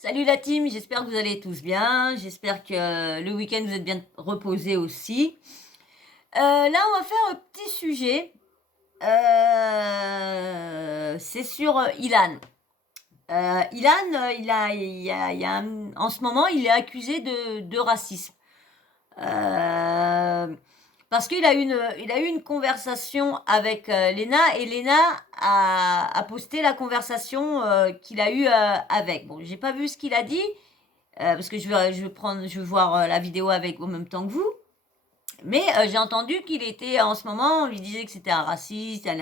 Salut la team, j'espère que vous allez tous bien, j'espère que le week-end vous êtes bien reposés aussi. Là on va faire un petit sujet, c'est sur Ilan. Ilan, en ce moment il est accusé de racisme. Euh, Parce il a eu une conversation avec Lena et Lena a posté la conversation qu'il a eue avec. Bon, j'ai pas vu ce qu'il a dit, parce que je vais voir la vidéo avec en même temps que vous. Mais j'ai entendu qu'il était en ce moment, on lui disait que c'était un raciste, et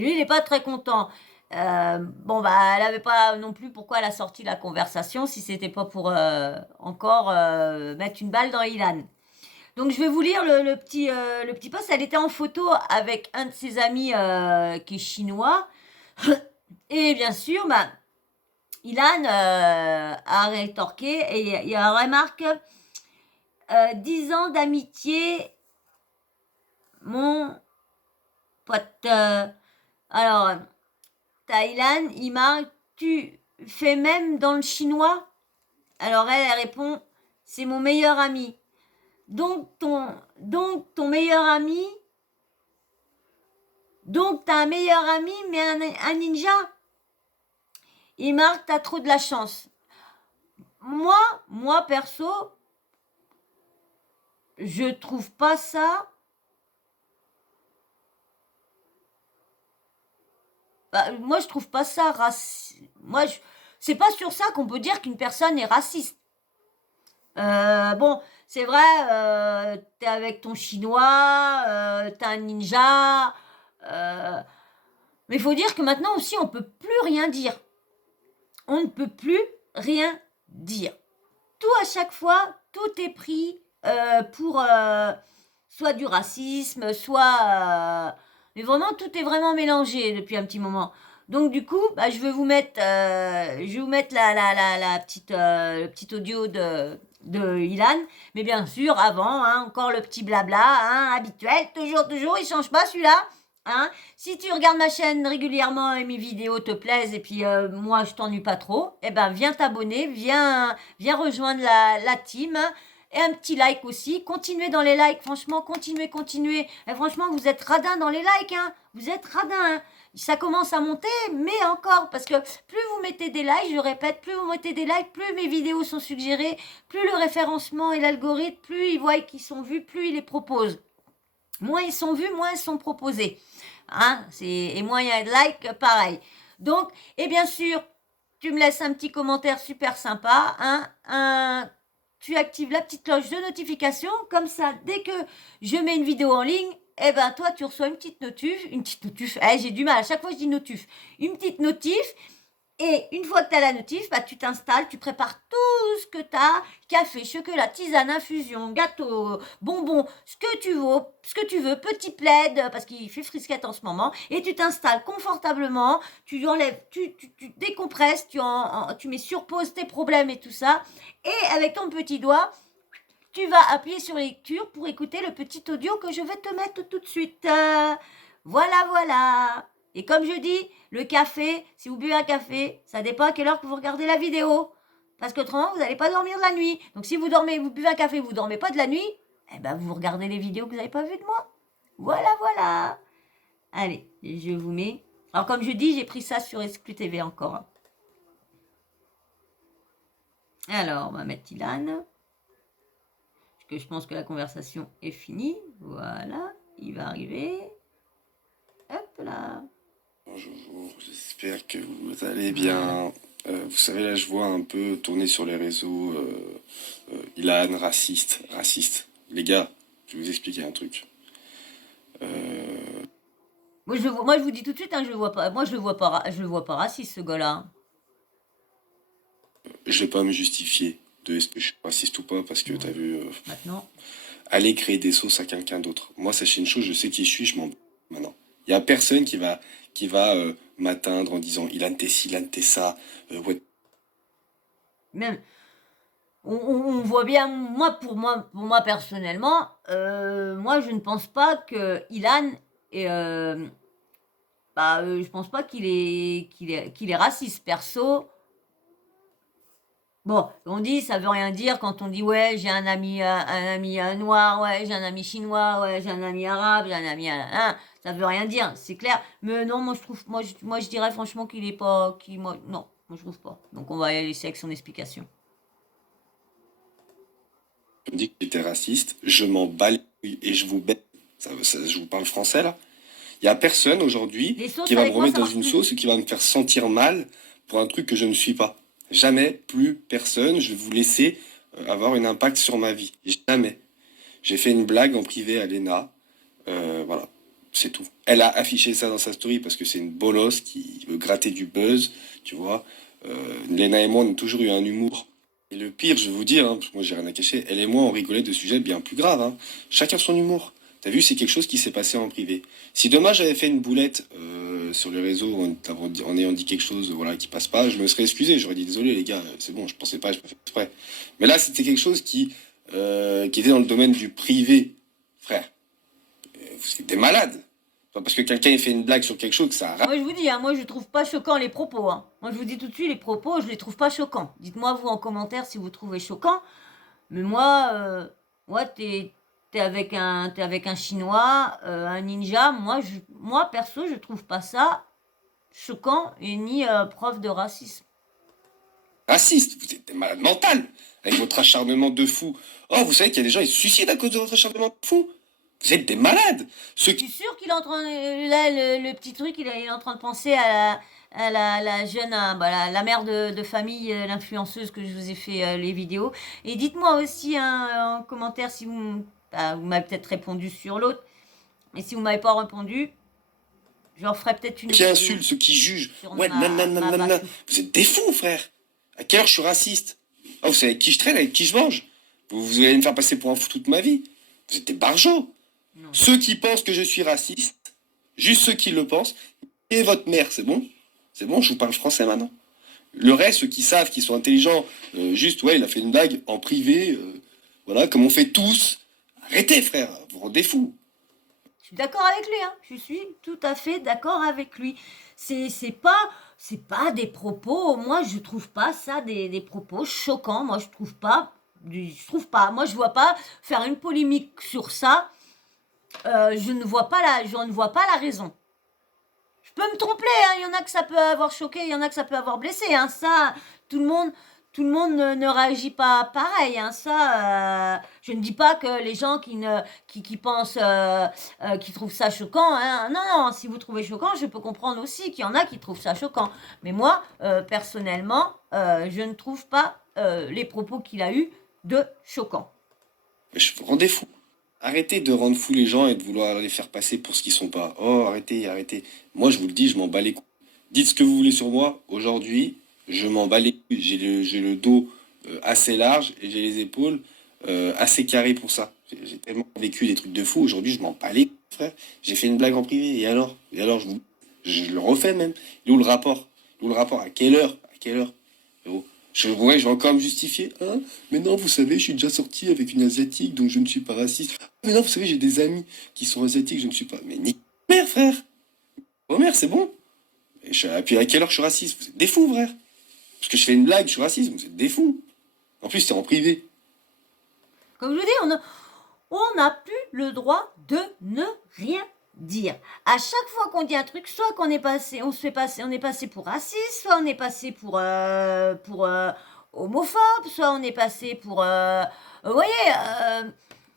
lui il n'est pas très content. Bon bah elle avait pas non plus pourquoi elle a sorti la conversation si c'était pas pour encore mettre une balle dans Ilan. Donc je vais vous lire le petit post. Elle était en photo avec un de ses amis qui est chinois. Et bien sûr, bah, Ilan a rétorqué et il remarque 10 ans d'amitié, mon pote. Alors, Ilan, il marque, tu fais même dans le chinois. Alors elle répond, c'est mon meilleur ami. Donc ton meilleur ami, donc t'as un meilleur ami mais un ninja. Il marque, t'as trop de la chance. Moi perso, je trouve pas ça. Bah, moi, je trouve pas ça raciste. C'est pas sur ça qu'on peut dire qu'une personne est raciste. Bon, c'est vrai, t'es avec ton chinois, t'es un ninja. Mais il faut dire que maintenant aussi, on peut plus rien dire. On ne peut plus rien dire. Tout à chaque fois, tout est pris pour soit du racisme, soit... mais vraiment, tout est vraiment mélangé depuis un petit moment. Donc du coup, bah, je vais vous mettre le petit audio de Ilan. Mais bien sûr, avant, hein, encore le petit blabla hein, habituel. Toujours, il change pas celui-là. Hein. Si tu regardes ma chaîne régulièrement et mes vidéos te plaisent et puis moi je t'ennuie pas trop, eh ben viens t'abonner, viens rejoindre la team. Et un petit like aussi. Continuez dans les likes, franchement, continuez. Et franchement, vous êtes radins dans les likes, hein. Vous êtes radins, hein. Ça commence à monter, mais encore, parce que plus vous mettez des likes, je répète, plus vous mettez des likes, plus mes vidéos sont suggérées, plus le référencement et l'algorithme, plus ils voient qu'ils sont vus, plus ils les proposent. Moins ils sont vus, moins ils sont proposés. Hein, et moins il y a de likes, pareil. Donc, et bien sûr, tu me laisses un petit commentaire super sympa. Hein, tu actives la petite cloche de notification. Comme ça, dès que je mets une vidéo en ligne, eh ben toi, tu reçois une petite notif. J'ai du mal, à chaque fois je dis notif. Une petite notif. Et une fois que tu as la notif, bah, tu t'installes, tu prépares tout ce que tu as, café, chocolat, tisane, infusion, gâteau, bonbons, ce que tu veux, petit plaid, parce qu'il fait frisquette en ce moment, et tu t'installes confortablement, tu enlèves, tu décompresses, tu mets sur pause tes problèmes et tout ça, et avec ton petit doigt, tu vas appuyer sur lecture pour écouter le petit audio que je vais te mettre tout de suite. Voilà. Et comme je dis, le café, si vous buvez un café, ça dépend à quelle heure que vous regardez la vidéo. Parce qu'autrement, vous n'allez pas dormir de la nuit. Donc si vous buvez un café, vous ne dormez pas de la nuit, eh ben vous regardez les vidéos que vous n'avez pas vues de moi. Voilà. Allez, je vous mets. Alors comme je dis, j'ai pris ça sur SQTV encore. Alors, on va mettre Ilan. Parce que je pense que la conversation est finie. Voilà, il va arriver. Hop là. Bonjour, j'espère que vous allez bien. Vous savez, là, je vois un peu tourner sur les réseaux Ilan, raciste. Les gars, je vais vous expliquer un truc. Moi, je vous dis tout de suite, hein, je le vois pas. Moi, je le vois pas raciste, ce gars-là. Je vais pas me justifier de est-ce que je suis raciste ou pas, parce que t'as vu, Maintenant. aller créer des sauces à quelqu'un d'autre. Moi, sachez une chose, je sais qui je suis, je m'en maintenant. Il y a personne qui va m'atteindre en disant Ilan, t'es ci, Ilan, t'es ça. Ouais. Même, on voit bien, pour moi personnellement, moi, je ne pense pas que Ilan est, je pense pas qu'il est raciste. Perso, Bon, on dit, ça veut rien dire quand on dit ouais, j'ai un ami noir, ouais, j'ai un ami chinois, ouais, j'ai un ami arabe, j'ai un ami, ça veut rien dire, c'est clair. Mais non, moi je trouve, moi je dirais franchement qu'il est pas, moi, non, moi je trouve pas. Donc on va laisser avec son explication. Je me dis que j'étais raciste, je m'en bats les couilles et je vous bête. Je vous parle français là. Il y a personne aujourd'hui Les qui sauces va me avec moi, remettre ça dans marche une plus. sauce ou qui va me faire sentir mal pour un truc que je ne suis pas. Jamais, plus personne, je vais vous laisser avoir un impact sur ma vie. Jamais. J'ai fait une blague en privé à Lena. Voilà, c'est tout. Elle a affiché ça dans sa story parce que c'est une bolosse qui veut gratter du buzz, tu vois. Lena et moi, on a toujours eu un humour. Et le pire, je vais vous dire, hein, parce que moi j'ai rien à cacher, elle et moi, on rigolait de sujets bien plus graves. Hein. Chacun son humour. T'as vu, c'est quelque chose qui s'est passé en privé. Si demain j'avais fait une boulette sur les réseaux en ayant dit quelque chose voilà, qui passe pas, je me serais excusé. J'aurais dit désolé les gars, c'est bon, je pensais pas, je pas fait exprès. Mais là, c'était quelque chose qui était dans le domaine du privé, frère. T'es malade. Pas parce que quelqu'un ait fait une blague sur quelque chose que ça a... Moi je vous dis, hein, moi je trouve pas choquant les propos. Hein. Moi je vous dis tout de suite, les propos, je les trouve pas choquants. Dites-moi vous en commentaire si vous trouvez choquant. Mais moi, ouais, t'es avec un Chinois, un ninja. Moi perso, je trouve pas ça choquant et ni preuve de racisme. Raciste, vous êtes des malades mentales, avec votre acharnement de fou. Oh, vous savez qu'il y a des gens, ils se suicident à cause de votre acharnement de fou. Vous êtes des malades. Ceux Je qui... suis sûre qu'il est en train, là, le petit truc, il est en train de penser la jeune, bah, la mère de famille, l'influenceuse que je vous ai fait les vidéos. Et dites-moi aussi hein, en commentaire si bah, vous m'avez peut-être répondu sur l'autre, mais si vous m'avez pas répondu, je leur ferai peut-être une qui autre vidéo insultent, ceux qui jugent. sur Ouais, ma nanana. bachouf. Vous êtes des fous, frère. À quelle heure je suis raciste? Oh, vous savez avec qui je traîne, avec qui je mange. Vous allez me faire passer pour un fou toute ma vie. Vous êtes des barjots. Non. Ceux qui pensent que je suis raciste, juste ceux qui le pensent, et votre mère, c'est bon? C'est bon, je vous parle français maintenant. Le reste, ceux qui savent, qui sont intelligents, juste, ouais, il a fait une blague en privé, voilà, comme on fait tous. Arrêtez, frère, vous vous rendez fous. Je suis d'accord avec lui, hein. Je suis tout à fait d'accord avec lui. C'est pas c'est pas des propos. Moi, je trouve pas ça des propos choquants. Moi, je trouve pas. Moi, je vois pas faire une polémique sur ça. Je ne vois pas la raison. Je peux me tromper, hein. Il y en a que ça peut avoir choqué, il y en a que ça peut avoir blessé, hein. Ça, tout le monde, tout le monde ne réagit pas pareil, hein. Ça, je ne dis pas que les gens qui pensent, qui trouvent ça choquant, hein. Non, non, si vous trouvez choquant, je peux comprendre aussi qu'il y en a qui trouvent ça choquant. Mais moi, personnellement, je ne trouve pas les propos qu'il a eus de choquants. Mais je vous rendez fous. Arrêtez de rendre fous les gens et de vouloir les faire passer pour ce qu'ils sont pas. Oh, arrêtez, arrêtez. Moi, je vous le dis, je m'en bats les couilles. Dites ce que vous voulez sur moi. Aujourd'hui, je m'en bats les couilles. J'ai le dos assez large et j'ai les épaules assez carrées pour ça. J'ai tellement vécu des trucs de fou. Aujourd'hui, je m'en bats les couilles, frère. J'ai fait une blague en privé. Et alors? Et alors, je le refais même. Il est où le rapport? Il est où le rapport? À quelle heure? À quelle heure? Oh. Ouais, je vais encore me justifier. Hein, mais non, vous savez, je suis déjà sorti avec une asiatique, donc je ne suis pas raciste. Mais non, vous savez, j'ai des amis qui sont asiatiques, je ne suis pas. Mais ni mère, frère. Oh mère, c'est bon. Et puis à quelle heure je suis raciste? Vous êtes des fous, frère. Parce que je fais une blague, je suis raciste, vous êtes des fous. En plus, c'est en privé. Comme je vous dis, on n'a plus le droit de ne rien dire. À chaque fois qu'on dit un truc, soit qu'on est passé, on se fait passer, on est passé pour raciste, soit on est passé pour homophobe, soit on est passé pour, vous voyez,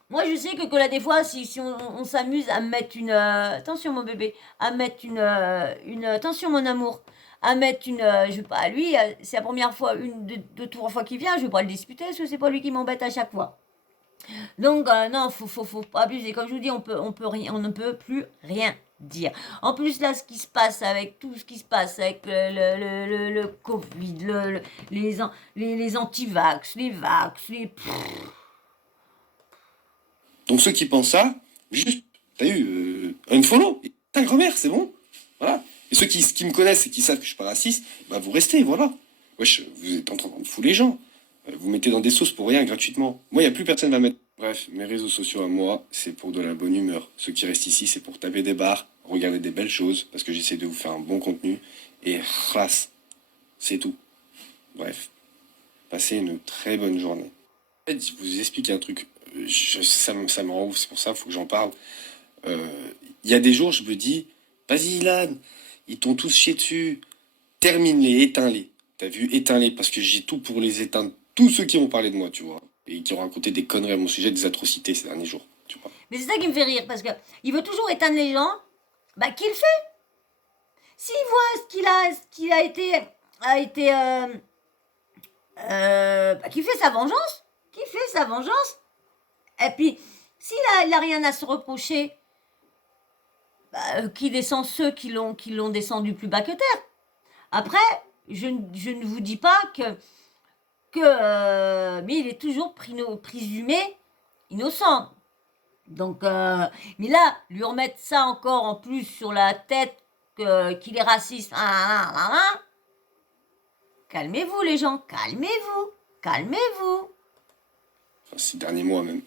moi je sais que là des fois, si on s'amuse à me mettre une, attention mon bébé, à mettre attention mon amour, à mettre je veux pas, lui, c'est la première fois, deux, trois fois qu'il vient, je vais pas le disputer parce que c'est pas lui qui m'embête à chaque fois. Donc, non, faut pas abuser. Comme je vous dis, on ne peut plus rien dire. En plus, là, ce qui se passe avec tout ce qui se passe avec le Covid, les anti-vax, les vax, Donc ceux qui pensent ça, juste, t'as eu unfollow. Ta grand-mère, c'est bon. Voilà. Et ceux qui me connaissent et qui savent que je suis pas raciste, bah vous restez, voilà. Wesh, vous êtes en train de foutre les gens. Vous mettez dans des sauces pour rien gratuitement. Moi, il n'y a plus personne à mettre. Bref, mes réseaux sociaux à moi, c'est pour de la bonne humeur. Ceux qui restent ici, c'est pour taper des barres, regarder des belles choses, parce que j'essaie de vous faire un bon contenu. Et khlas, c'est tout. Bref. Passez une très bonne journée. En fait, je vous explique un truc. Ça me rend ouf, c'est pour ça, il faut que j'en parle. Il y a des jours, je me dis, vas-y, Ilan, ils t'ont tous chié dessus. Termine-les, éteins-les. T'as vu, éteins-les, parce que j'ai tout pour les éteindre. Tous ceux qui ont parlé de moi, tu vois. Et qui ont raconté des conneries à mon sujet, des atrocités ces derniers jours, tu vois. Mais c'est ça qui me fait rire, parce que il veut toujours éteindre les gens. Bah, qu'il le fait. S'il voit ce qu'il a été, bah, qu'il fait sa vengeance. Qu'il fait sa vengeance. Et puis, il a rien à se reprocher, bah, qui descend ceux qui l'ont descendu plus bas que terre. Après, je ne vous dis pas mais il est toujours présumé innocent. Donc, mais là, lui remettre ça encore en plus sur la tête qu'il est raciste, calmez-vous les gens, calmez-vous, calmez-vous. Enfin, ces derniers mois même.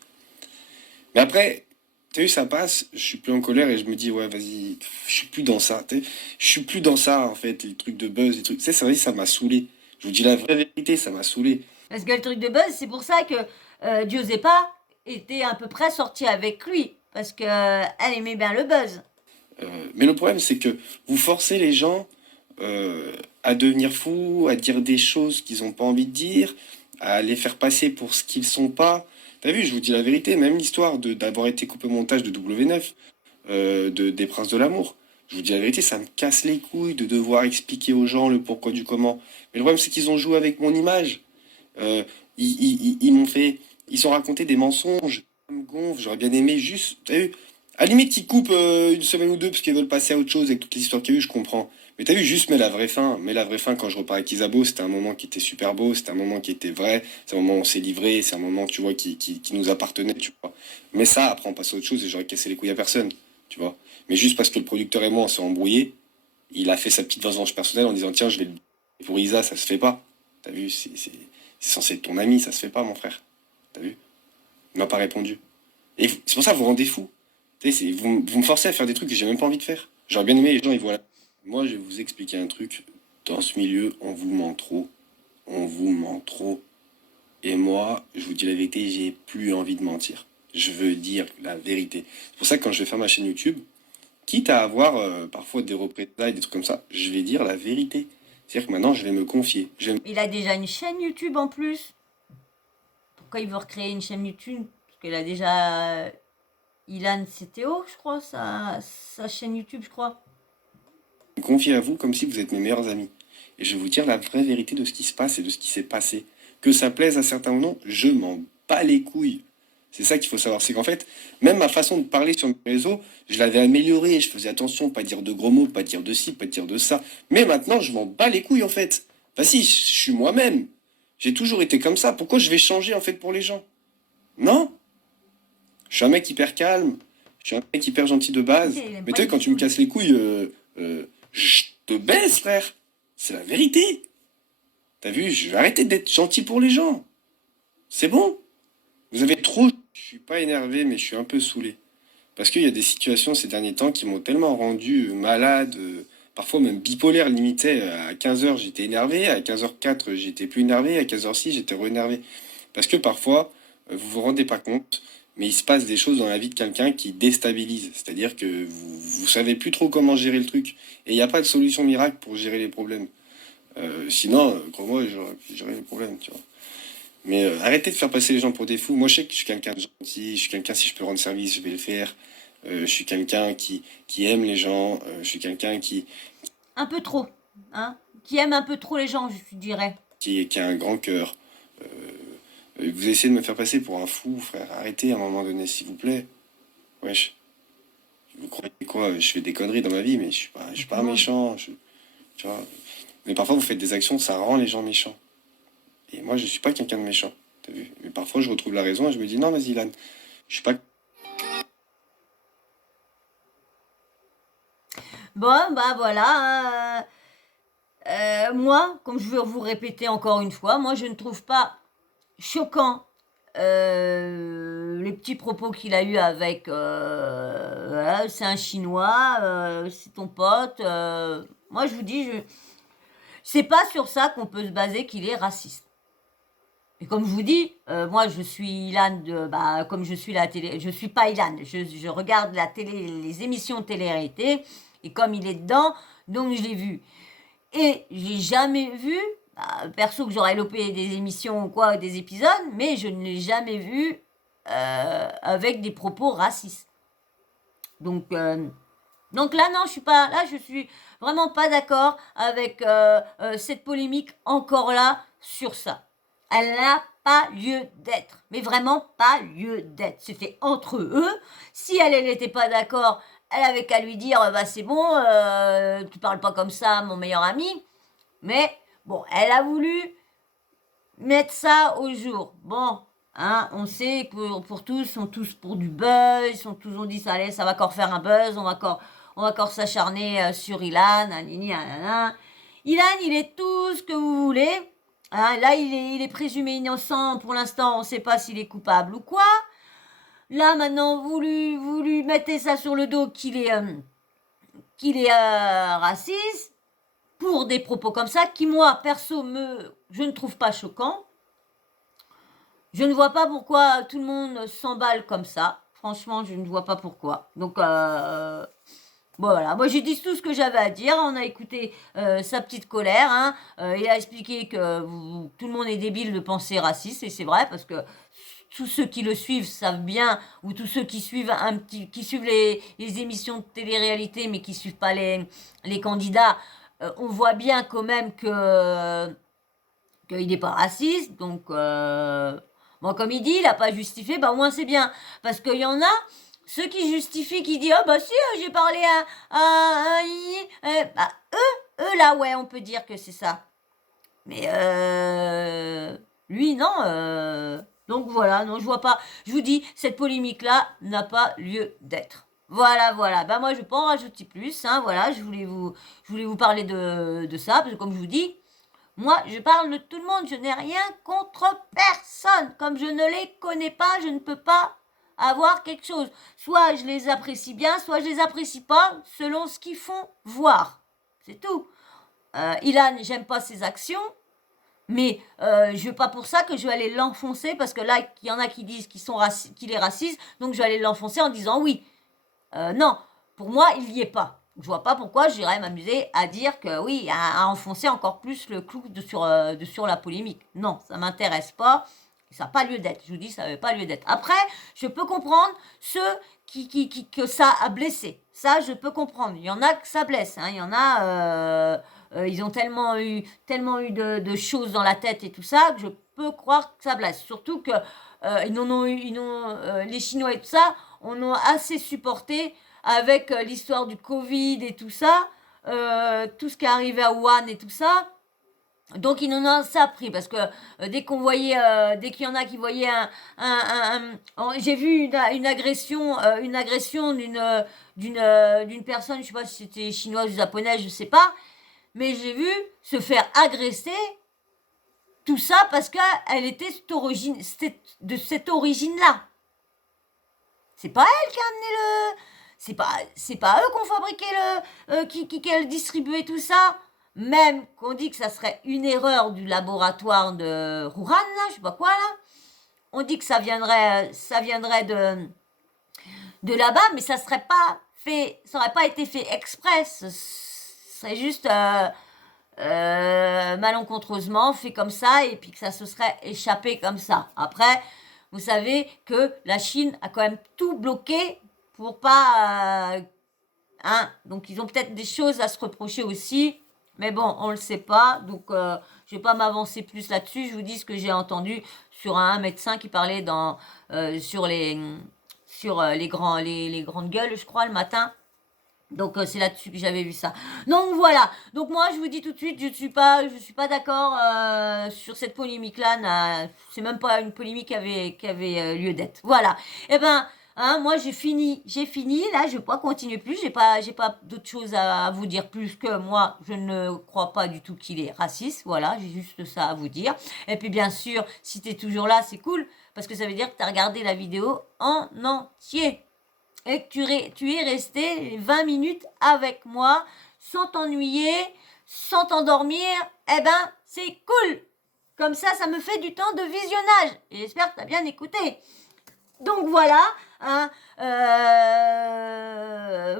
Mais après, t'as vu, ça passe, je suis plus en colère et je me dis, ouais, vas-y, je suis plus dans ça. Je suis plus dans ça, en fait, les trucs de buzz, les trucs. Tu sais, ça, ça m'a saoulé. Je vous dis la vraie vérité, ça m'a saoulé. Parce que le truc de buzz, c'est pour ça que Giuseppa était à peu près sortie avec lui. Parce qu'elle aimait bien le buzz. Mais le problème, c'est que vous forcez les gens à devenir fous, à dire des choses qu'ils n'ont pas envie de dire, à les faire passer pour ce qu'ils sont pas. T'as vu, je vous dis la vérité, même l'histoire d'avoir été coupé au montage de W9, des Princes de l'amour. Je vous dis la vérité, ça me casse les couilles de devoir expliquer aux gens le pourquoi du comment. Mais le problème, c'est qu'ils ont joué avec mon image. Euh, ils m'ont fait, ils ont raconté des mensonges. Ça me gonfle, j'aurais bien aimé juste, t'as vu, à la limite qu'ils coupent une semaine ou deux parce qu'ils veulent passer à autre chose avec toutes les histoires qu'il y a eu, je comprends. Mais t'as vu, juste mets la vraie fin. Mets la vraie fin quand je repars avec Isabeau, c'était un moment qui était super beau, c'était un moment qui était vrai, c'est un moment où on s'est livré, c'est un moment, tu vois, qui nous appartenait, tu vois. Mais ça, après on passe à autre chose et j'aurais cassé les couilles à personne, tu vois. Mais juste parce que le producteur et moi on s'est embrouillés, il a fait sa petite vengeance personnelle en disant tiens, je vais le... Et pour Isa, ça se fait pas. T'as vu, c'est censé être ton ami, ça se fait pas, mon frère. T'as vu? Il m'a pas répondu. Et c'est pour ça que vous rendez fou. Vous me forcez à faire des trucs que j'ai même pas envie de faire. J'aurais bien aimé les gens, ils voient là. Moi, je vais vous expliquer un truc. Dans ce milieu, on vous ment trop. On vous ment trop. Et moi, je vous dis la vérité, j'ai plus envie de mentir. Je veux dire la vérité. C'est pour ça que quand je vais faire ma chaîne YouTube, quitte à avoir parfois des représailles, des trucs comme ça, je vais dire la vérité. C'est-à-dire que maintenant, je vais me confier. Il a déjà une chaîne YouTube en plus. Pourquoi il veut recréer une chaîne YouTube? Parce qu'il a déjà Ilan CTO, je crois, sa chaîne YouTube, je crois. Me confier à vous comme si vous êtes mes meilleurs amis. Et je vais vous dire la vraie vérité de ce qui se passe et de ce qui s'est passé. Que ça plaise à certains ou non, je m'en bats les couilles. C'est ça qu'il faut savoir. C'est qu'en fait, même ma façon de parler sur mes réseaux, je l'avais améliorée. Je faisais attention, pas dire de gros mots, pas dire de ci, pas dire de ça. Mais maintenant, je m'en bats les couilles en fait. Bah si, je suis moi-même. J'ai toujours été comme ça. Pourquoi je vais changer en fait pour les gens? Non. Je suis un mec hyper calme. Je suis un mec hyper gentil de base. Mais tu sais, quand tu me casses les couilles, je te baisse, frère. C'est la vérité. T'as vu, je vais arrêter d'être gentil pour les gens. C'est bon. Vous avez trop... Je suis pas énervé, mais je suis un peu saoulé. Parce qu'il y a des situations ces derniers temps qui m'ont tellement rendu malade, parfois même bipolaire, limité. À 15h, j'étais énervé. À 15h04, j'étais plus énervé. À 15h06, j'étais re-énervé. Parce que parfois, vous vous rendez pas compte, mais il se passe des choses dans la vie de quelqu'un qui déstabilise. C'est-à-dire que vous savez plus trop comment gérer le truc. Et il n'y a pas de solution miracle pour gérer les problèmes. Sinon, crois-moi, j'aurais pu gérer les problèmes, tu vois. Mais arrêtez de faire passer les gens pour des fous. Moi, je sais que je suis quelqu'un de gentil, je suis quelqu'un, si je peux rendre service, je vais le faire. Je suis quelqu'un qui aime les gens, je suis quelqu'un Un peu trop, hein. Qui aime un peu trop les gens, je dirais. qui a un grand cœur. Vous essayez de me faire passer pour un fou, frère. Arrêtez à un moment donné, s'il vous plaît. Wesh. Vous croyez quoi? Je fais des conneries dans ma vie, mais je suis pas un méchant. Tu vois. Mais parfois, vous faites des actions, ça rend les gens méchants. Et moi, je suis pas quelqu'un de méchant. T'as vu? Mais parfois, je retrouve la raison et je me dis, non, vas-y, Lan. Je suis pas... Bon, bah voilà. Moi, comme je veux vous répéter encore une fois, moi je ne trouve pas choquant les petits propos qu'il a eu avec voilà, c'est un Chinois, c'est ton pote. Moi je vous dis, c'est pas sur ça qu'on peut se baser qu'il est raciste. Et comme je vous dis, moi je suis Ilan comme je suis la télé, je suis pas Ilan, je regarde la télé, les émissions de télé-réalité, et comme il est dedans, donc je l'ai vu. Et j'ai jamais vu, perso que j'aurais lopé des émissions ou quoi, des épisodes, mais je ne l'ai jamais vu avec des propos racistes. Donc, donc là, non, je suis vraiment pas d'accord avec cette polémique encore là sur ça. Elle n'a pas lieu d'être, mais vraiment pas lieu d'être. C'était entre eux. Si elle n'était pas d'accord, elle avait qu'à lui dire, bah c'est bon, tu parles pas comme ça, mon meilleur ami. Mais bon, elle a voulu mettre ça au jour. Bon, hein, on sait que pour tous, sont tous pour du buzz, sont tous on dit ça allait, ça va encore faire un buzz, on va encore s'acharner sur Ilan, nanini, nanana. Ilan, il est tout ce que vous voulez. Hein, là, il est présumé innocent. Pour l'instant, on ne sait pas s'il est coupable ou quoi. Là, maintenant, vous lui mettez ça sur le dos qu'il est raciste pour des propos comme ça qui, moi, perso, je ne trouve pas choquant. Je ne vois pas pourquoi tout le monde s'emballe comme ça. Franchement, je ne vois pas pourquoi. Donc, bon, voilà. Moi, j'ai dit tout ce que j'avais à dire. On a écouté sa petite colère. Hein. Il a expliqué que tout le monde est débile de penser raciste. Et c'est vrai, parce que tous ceux qui le suivent savent bien, ou tous ceux qui suivent qui suivent les émissions de télé-réalité, mais qui suivent pas les candidats, on voit bien quand même qu'il n'est pas raciste. Donc, bon, comme il dit, il n'a pas justifié, bah au moins c'est bien. Parce qu'il y en a, ceux qui justifient, qui disent, ah bah si, j'ai parlé bah, eux là, ouais, on peut dire que c'est ça. Mais lui, non. Donc voilà, non, je vois pas. Je vous dis, cette polémique-là n'a pas lieu d'être. Voilà, voilà. Ben moi, je peux en rajouter plus. Hein, voilà, je voulais vous parler de ça, parce que comme je vous dis, moi, je parle de tout le monde, je n'ai rien contre personne. Comme je ne les connais pas, je ne peux pas avoir quelque chose. Soit je les apprécie bien, soit je les apprécie pas, selon ce qu'ils font voir. C'est tout. Ilan, j'aime pas ses actions, mais je veux pas pour ça que je vais aller l'enfoncer, parce que là, il y en a qui disent qu'il est raciste, donc je vais aller l'enfoncer en disant oui. Non, pour moi, il n'y est pas. Je vois pas pourquoi j'irais m'amuser à dire que oui, à enfoncer encore plus le clou sur la polémique. Non, ça m'intéresse pas. Ça n'a pas lieu d'être. Je vous dis, ça n'avait pas lieu d'être. Après, je peux comprendre ceux que ça a blessé. Ça, je peux comprendre. Il y en a que ça blesse. Hein. Il y en a, ils ont tellement eu de choses dans la tête et tout ça que je peux croire que ça blesse. Surtout que les Chinois et tout ça, on a assez supporté avec l'histoire du Covid et tout ça, tout ce qui est arrivé à Wuhan et tout ça. Donc ils en ont ça appris, parce que dès qu'il y en a qui voyaient j'ai vu une agression d'une personne, je sais pas si c'était chinoise ou japonaise, je sais pas, mais j'ai vu se faire agresser, tout ça parce qu'elle était de cette origine-là. C'est pas elle qui a amené c'est pas eux qui ont fabriqué qui a distribué tout ça. Même qu'on dit que ça serait une erreur du laboratoire de Wuhan, là, je sais pas quoi, là. On dit que ça viendrait de là-bas, mais ça aurait pas été fait exprès. Ce serait juste malencontreusement fait comme ça, et puis que ça se serait échappé comme ça. Après, vous savez que la Chine a quand même tout bloqué pour pas... hein, donc ils ont peut-être des choses à se reprocher aussi, mais bon, on le sait pas, donc je vais pas m'avancer plus là-dessus. Je vous dis ce que j'ai entendu sur un médecin qui parlait sur les grandes gueules, je crois, le matin. Donc c'est là-dessus que j'avais vu ça. Donc voilà. Donc moi je vous dis tout de suite, je suis pas d'accord sur cette polémique là. C'est même pas une polémique qui avait lieu d'être. Voilà. Eh ben hein, moi j'ai fini. Là je vais pas continuer plus. J'ai pas d'autre chose à vous dire plus que moi je ne crois pas du tout qu'il est raciste. Voilà, j'ai juste ça à vous dire. Et puis bien sûr, si t'es toujours là, c'est cool, parce que ça veut dire que t'as regardé la vidéo en entier et que tu es resté 20 minutes avec moi sans t'ennuyer, sans t'endormir. Eh ben, c'est cool. Comme ça me fait du temps de visionnage. Et j'espère que tu as bien écouté. Donc voilà, hein,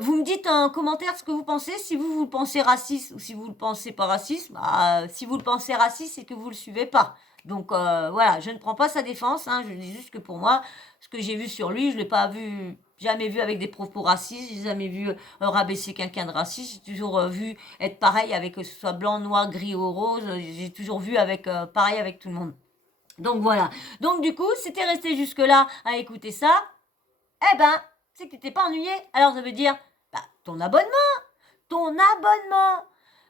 vous me dites en commentaire ce que vous pensez, si vous le pensez raciste ou si vous le pensez pas raciste. Bah, si vous le pensez raciste, c'est que vous le suivez pas. Donc voilà, je ne prends pas sa défense, hein, je dis juste que pour moi, ce que j'ai vu sur lui, je l'ai pas vu, jamais vu avec des propos racistes, j'ai jamais vu rabaisser quelqu'un de raciste, j'ai toujours vu être pareil avec que ce soit blanc, noir, gris ou rose, j'ai toujours vu avec pareil avec tout le monde. Donc voilà. Donc du coup, si t'es resté jusque-là à écouter ça, eh ben, c'est que tu t'es pas ennuyé. Alors ça veut dire, bah, ton abonnement.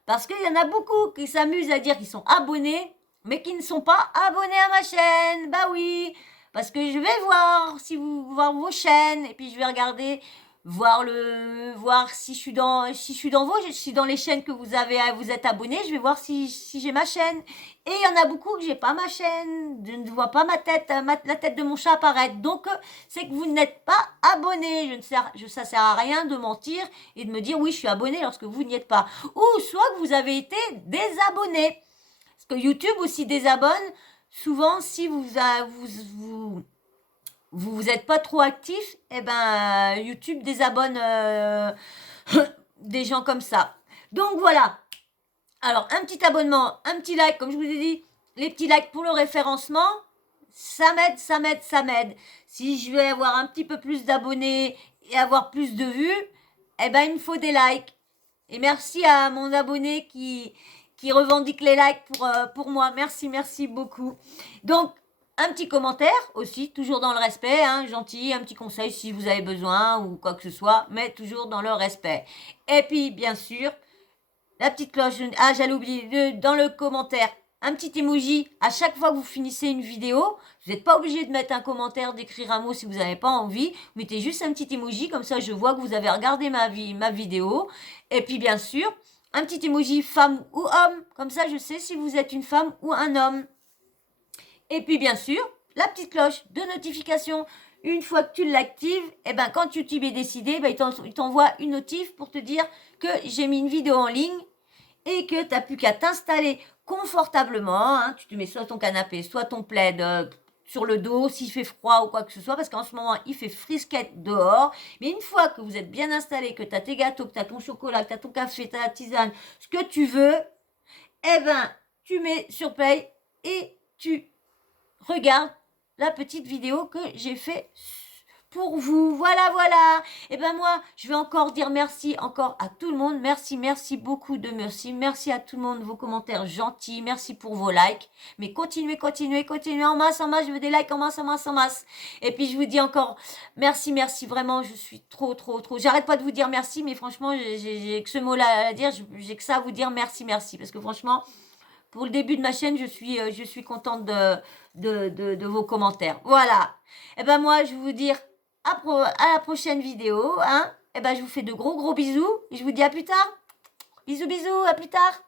Parce qu'il y en a beaucoup qui s'amusent à dire qu'ils sont abonnés, mais qui ne sont pas abonnés à ma chaîne. Bah oui, parce que je vais voir vos chaînes, et puis je vais regarder, voir si je suis dans les chaînes que vous êtes abonnés, je vais voir si j'ai ma chaîne. Et il y en a beaucoup que j'ai pas ma chaîne, je ne vois pas ma tête, la tête de mon chat apparaître. Donc, c'est que vous n'êtes pas abonné. Ça sert à rien de mentir et de me dire oui, je suis abonné lorsque vous n'y êtes pas. Ou soit que vous avez été désabonné. Parce que YouTube aussi désabonne. Souvent, si vous êtes pas trop actif, eh ben, YouTube désabonne des gens comme ça. Donc voilà. Alors, un petit abonnement, un petit like, comme je vous ai dit, les petits likes pour le référencement, ça m'aide. Si je vais avoir un petit peu plus d'abonnés et avoir plus de vues, eh ben, il me faut des likes. Et merci à mon abonné qui revendique les likes pour moi. Merci beaucoup. Donc, un petit commentaire aussi, toujours dans le respect, hein, gentil, un petit conseil si vous avez besoin ou quoi que ce soit, mais toujours dans le respect. Et puis, bien sûr, la petite cloche, j'allais oublier, dans le commentaire, un petit emoji à chaque fois que vous finissez une vidéo. Vous n'êtes pas obligé de mettre un commentaire, d'écrire un mot si vous n'avez pas envie. Vous mettez juste un petit emoji, comme ça je vois que vous avez regardé ma vidéo. Et puis bien sûr, un petit emoji femme ou homme, comme ça je sais si vous êtes une femme ou un homme. Et puis bien sûr, la petite cloche de notification. Une fois que tu l'actives, eh ben, quand YouTube est décidé, ben, il t'envoie une notif pour te dire que j'ai mis une vidéo en ligne et que tu n'as plus qu'à t'installer confortablement. Hein. Tu te mets soit ton canapé, soit ton plaid sur le dos s'il fait froid ou quoi que ce soit, parce qu'en ce moment, il fait frisquette dehors. Mais une fois que vous êtes bien installé, que tu as tes gâteaux, que tu as ton chocolat, que tu as ton café, tu as ta tisane, ce que tu veux, eh ben, tu mets sur play et tu regarde la petite vidéo que j'ai fait pour vous. Voilà. Et ben moi, je vais encore dire merci encore à tout le monde. Merci beaucoup de merci. Merci à tout le monde, vos commentaires gentils. Merci pour vos likes. Mais continuez en masse. Je veux des likes en masse. Et puis je vous dis encore merci. Vraiment, je suis trop. J'arrête pas de vous dire merci, mais franchement, j'ai que ce mot-là à dire. J'ai que ça à vous dire merci. Parce que franchement, pour le début de ma chaîne, je suis contente de vos commentaires. Voilà. Et ben moi, je vais vous dire à la prochaine vidéo. Hein. Et ben je vous fais de gros bisous. Et je vous dis à plus tard. Bisous, à plus tard.